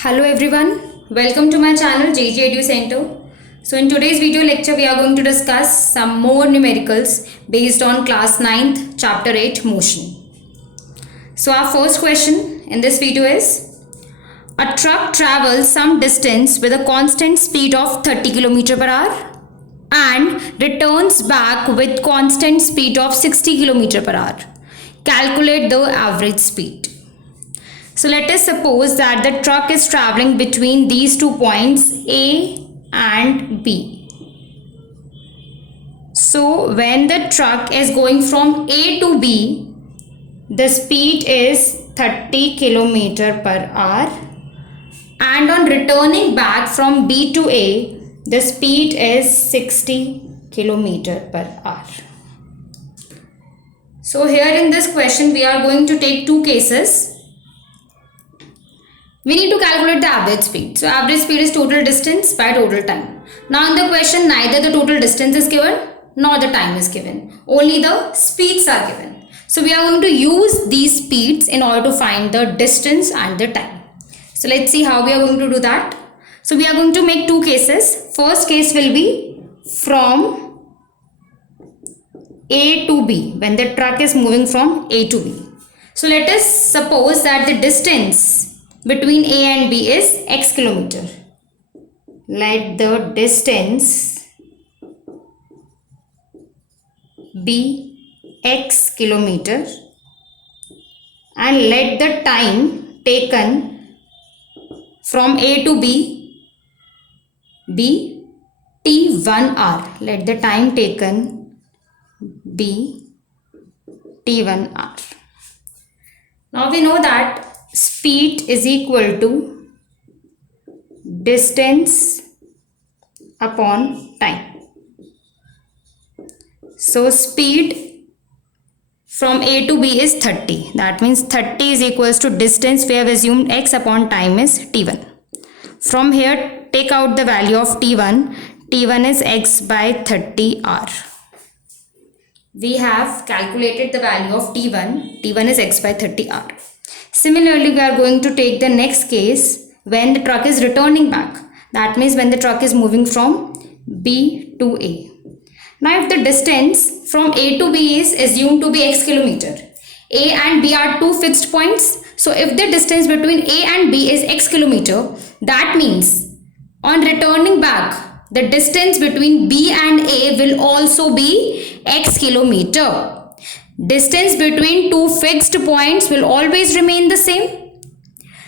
Hello everyone, welcome to my channel JG Edu Center. So in today's video lecture we are going to discuss some more numericals based on class 9th chapter 8 motion. So our first question in this video is, a truck travels some distance with a constant speed of 30 km per hour and returns back with constant speed of 60 km per hour. Calculate the average speed. So let us suppose that the truck is traveling between these 2 points A and B. So when the truck is going from A to B, the speed is 30 km per hour, and on returning back from B to A, the speed is 60 km per hour. So here in this question we are going to take two cases. We need to calculate the average speed. So average speed is total distance by total time. Now in the question neither the total distance is given nor the time is given. Only the speeds are given. So we are going to use these speeds in order to find the distance and the time. So let's see how we are going to do that. So we are going to make two cases. First case will be from A to B, when the truck is moving from A to B. So let us suppose that the distance between A and B is x kilometer. Let the distance be x kilometer and let the time taken from A to B be t1 hour. Let the time taken be t1 hour. Now we know that speed is equal to distance upon time. So speed from A to B is 30. That means 30 is equals to distance. We have assumed x upon time is t1. From here take out the value of t1. t1 is x by 30 r. We have calculated the value of t1. t1 is x by 30 r. Similarly, we are going to take the next case when the truck is returning back. That means when the truck is moving from B to A. Now, if the distance from A to B is assumed to be x kilometer, A and B are two fixed points. So, if the distance between A and B is x kilometer, that means on returning back, the distance between B and A will also be x kilometer. Distance between two fixed points will always remain the same.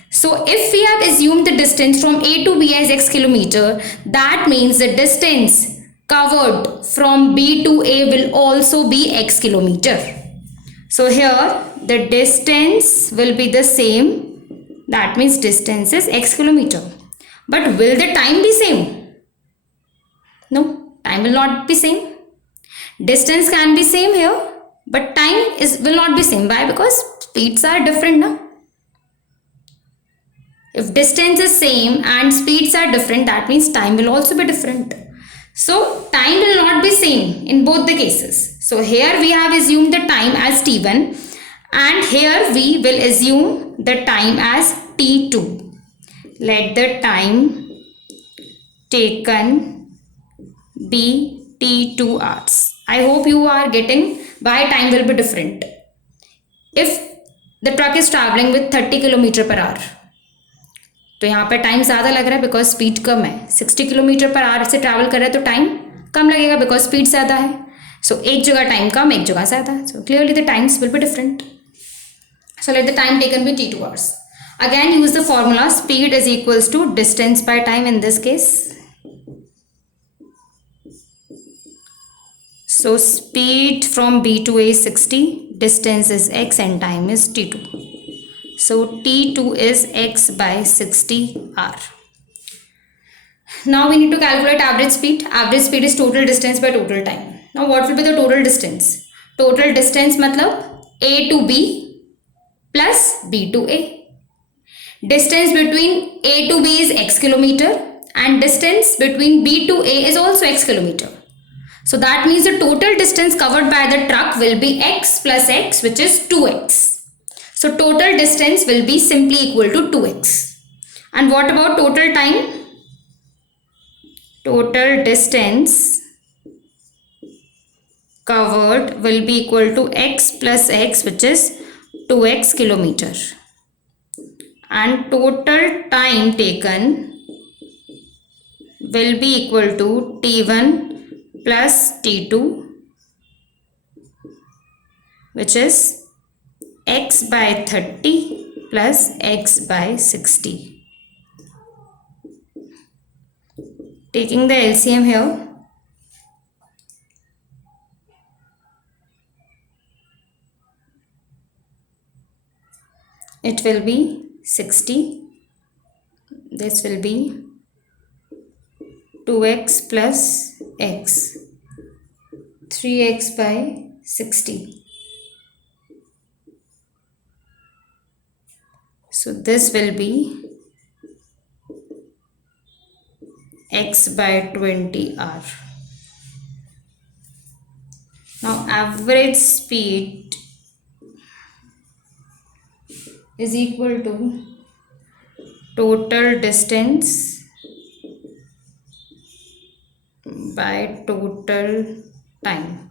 So if we have assumed the distance from A to B as x kilometer, that means the distance covered from B to A will also be x kilometer. So here the distance will be the same. That means distance is x kilometer. But will the time be same? No, time will not be same. Distance can be same here, but time will not be same. Why? Because speeds are different now. If distance is same and speeds are different, that means time will also be different. So time will not be same in both the cases. So here we have assumed the time as t1 and here we will assume the time as t2. Let the time taken be t2 hours. I hope you are getting why time will be different. If the truck is traveling with 30 km per hour, तो यहाँ पे time ज़्यादा लग रहा है because speed कम है. 60 km per hour से travel कर रहे हैं तो टाइम कम लगेगा बिकॉज स्पीड ज़्यादा है. सो एक जगह टाइम कम, एक जगह ज़्यादा. So clearly the times will be different. So let the time taken be t2 hours. Again use the formula speed is equals to distance by time in this case. So speed from B to A is 60, distance is x and time is t2. So t2 is x by 60 r. Now we need to calculate average speed. Average speed is total distance by total time. Now what will be the total distance? Total distance matlab A to B plus B to A. Distance between A to B is x kilometer and distance between B to A is also x kilometer. So that means the total distance covered by the truck will be x plus x, which is 2x. So total distance will be simply equal to 2x. And what about total time? Total distance covered will be equal to x plus x, which is 2x kilometer. And total time taken will be equal to t1 plus t2, which is x by 30 plus x by 60. Taking the LCM here, it will be 60. This will be 2x plus x, 3x by 60. So this will be x by 20r. Now average speed is equal to total distance by total time.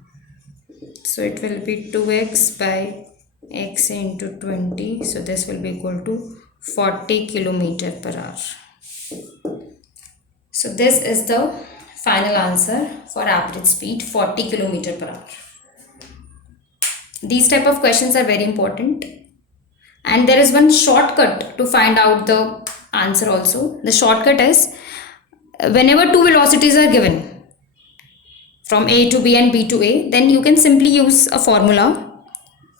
So it will be 2x by x into 20. So this will be equal to 40 kilometer per hour. So this is the final answer for average speed, 40 kilometer per hour. These type of questions are very important. And there is one shortcut to find out the answer also. The shortcut is, whenever two velocities are given from A to B and B to A, then you can simply use a formula.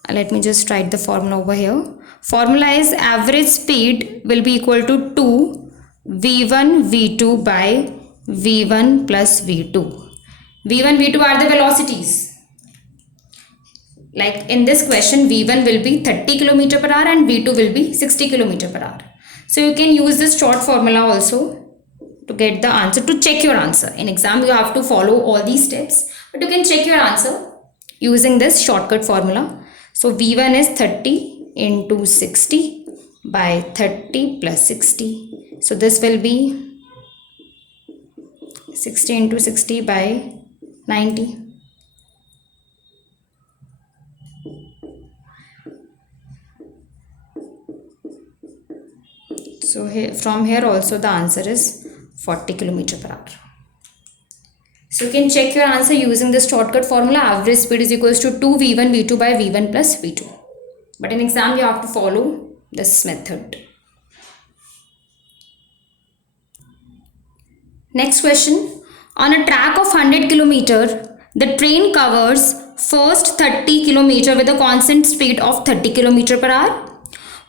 Let me just write the formula over here. Formula is average speed will be equal to 2 v1 v2 by v1 plus v2. v1 v2 are the velocities. Like in this question, v1 will be 30 km per hour and v2 will be 60 km per hour. So you can use this short formula also to get the answer, to check your answer. In exam, you have to follow all these steps, but you can check your answer using this shortcut formula. So v1 is 30 into 60 by 30 plus 60. So this will be 60 into 60 by 90. So from here also the answer is 40 km per hour. So you can check your answer using this shortcut formula. Average speed is equals to 2 v1 v2 by v1 plus v2. But in exam you have to follow this method. Next question. On a track of 100 km, the train covers first 30 km with a constant speed of 30 km per hour.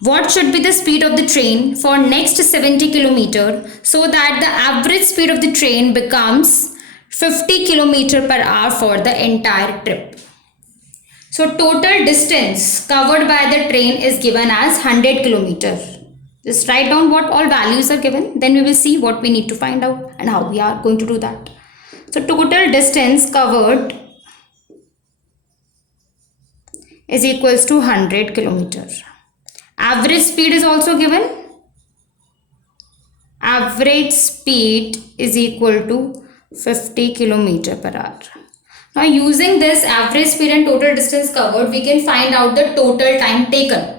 What should be the speed of the train for next 70 km so that the average speed of the train becomes 50 km per hour for the entire trip? So total distance covered by the train is given as 100 km. Just write down what all values are given, then we will see what we need to find out and how we are going to do that. So total distance covered is equals to 100 km. Average speed is also given. Average speed is equal to 50 km per hour. Now using this average speed and total distance covered, we can find out the total time taken.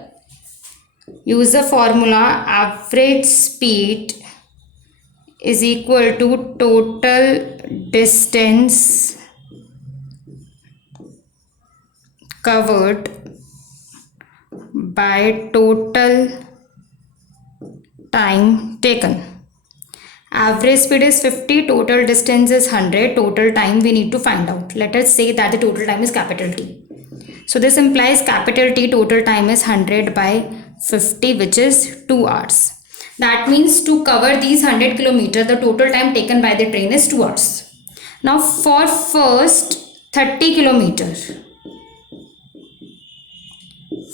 Use the formula average speed is equal to total distance covered by total time taken. Average speed is 50, total distance is 100, total time we need to find out. Let us say that the total time is capital T. So this implies capital T total time is 100 by 50, which is 2 hours. That means to cover these 100 km, the total time taken by the train is 2 hours. Now for first 30 km,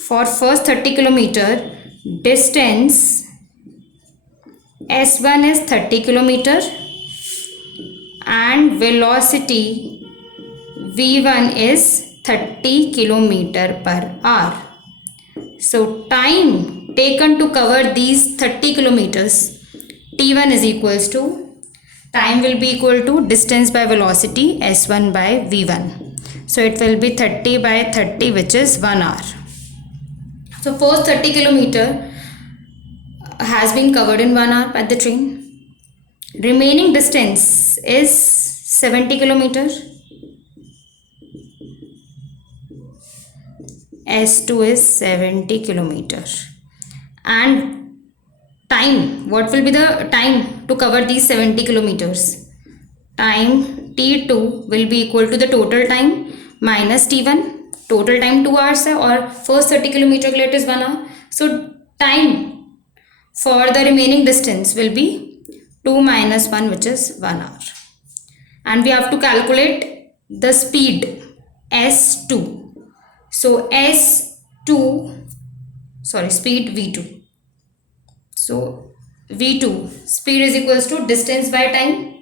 for first 30 km, distance S1 is 30 km and velocity V1 is 30 km per hour. So time taken to cover these 30 kilometers t1 is equals to, time will be equal to distance by velocity s1 by v1. So it will be 30 by 30, which is 1 hour. So first 30 kilometer has been covered in 1 hour by the train. Remaining distance is 70 kilometer. S2 is 70 kilometer. And time, what will be the time to cover these 70 kilometers? Time T2 will be equal to the total time minus T1. Total time 2 hours है और first 30 kilometer के लिए it is 1 hour. So time for the remaining distance will be 2 minus 1, which is 1 hour. And we have to calculate the speed S2. So S2, sorry, speed V2. So V2, speed is equals to distance by time.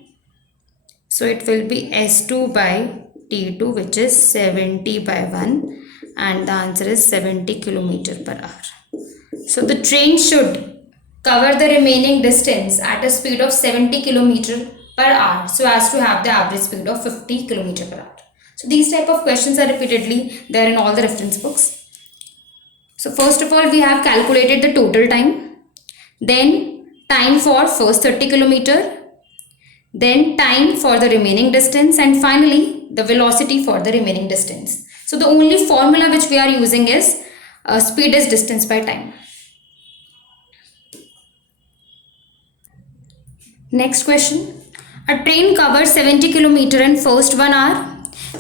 So it will be S2 by T2, which is 70 by 1, and the answer is 70 kilometer per hour. So the train should cover the remaining distance at a speed of 70 kilometer per hour, so as to have the average speed of 50 kilometer per hour. So these type of questions are repeatedly there in all the reference books. So first of all, we have calculated the total time, then time for first 30 kilometer, then time for the remaining distance, and finally the velocity for the remaining distance. So the only formula which we are using is speed is distance by time. Next question. A train covers 70 kilometer in first 1 hour,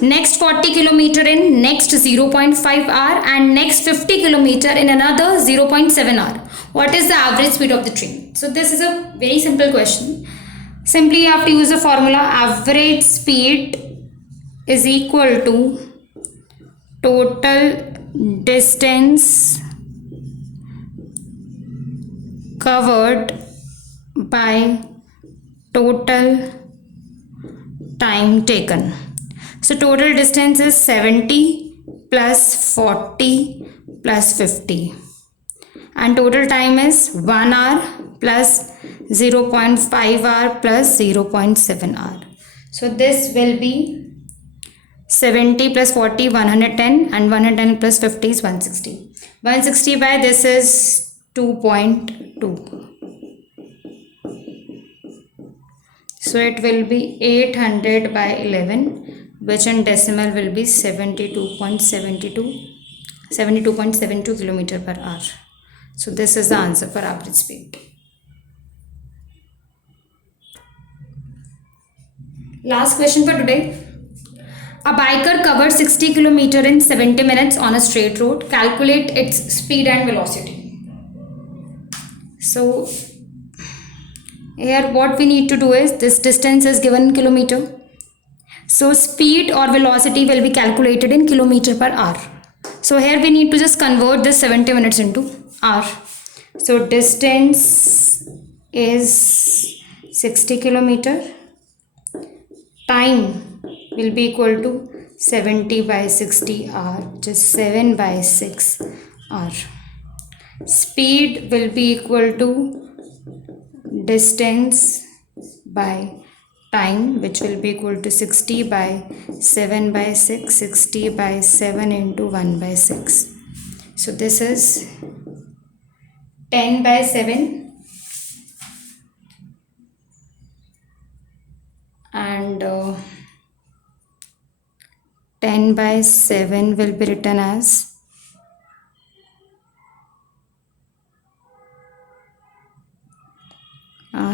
next 40 kilometer in next 0.5 hour, and next 50 kilometer in another 0.7 hour. What is the average speed of the train? So this is a very simple question. Simply you have to use the formula average speed is equal to total distance covered by total time taken. So total distance is 70 plus 40 plus 50, and total time is 1 hour plus 0.5 hour plus 0.7 hour. So this will be 70 plus 40, 110, and 110 plus 50 is 160. 160 by this is 2.2. So it will be 800 by 11, which in decimal will be 72.72 kilometer per hour. So this is the answer for average speed. Last question for today. A biker covers 60 kilometer in 70 minutes on a straight road. Calculate its speed and velocity. So here what we need to do is, this distance is given in kilometer. So speed or velocity will be calculated in kilometer per hour. So here we need to just convert this 70 minutes into hour. So distance is 60 kilometer. Time will be equal to 70 by 60 hour, which is 7 by 6 hour. Speed will be equal to distance by time, which will be equal to 60 by 7 by 6, 60 by 7 into 1 by 6. So this is 10 by 7, and 10 by 7 will be written as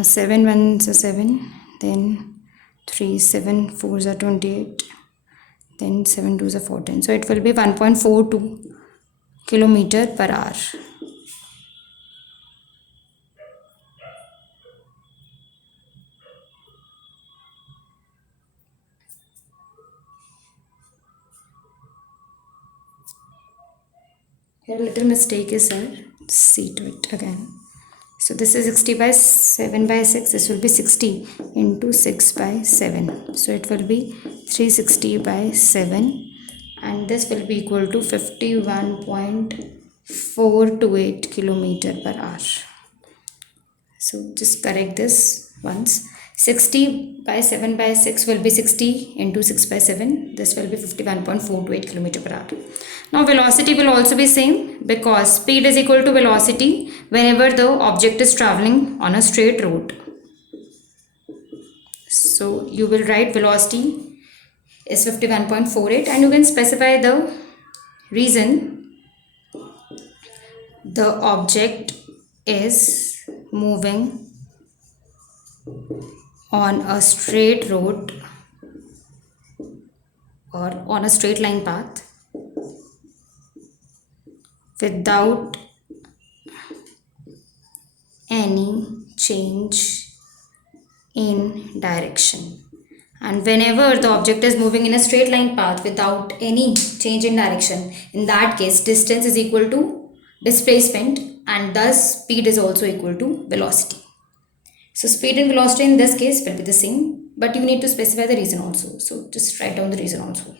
7 1s are 7, then 3 7 4s are 28, then 7 2s are 14. So it will be 1.42 kilometer per hour. Here a little mistake is there. See to it again. So this is 60 by 7 by 6. This will be 60 into 6 by 7. So it will be 360 by 7. And this will be equal to 51.428 kilometer per hour. So just correct this once. 60 by 7 by 6 will be 60 into 6 by 7. This will be 51.428 km per hour. Now velocity will also be same because speed is equal to velocity whenever the object is traveling on a straight road. So you will write velocity is 51.48 and you can specify the reason. The object is moving on a straight road or on a straight line path without any change in direction. And whenever the object is moving in a straight line path without any change in direction, in that case distance is equal to displacement and thus speed is also equal to velocity. So speed and velocity in this case will be the same, but you need to specify the reason also. So just write down the reason also.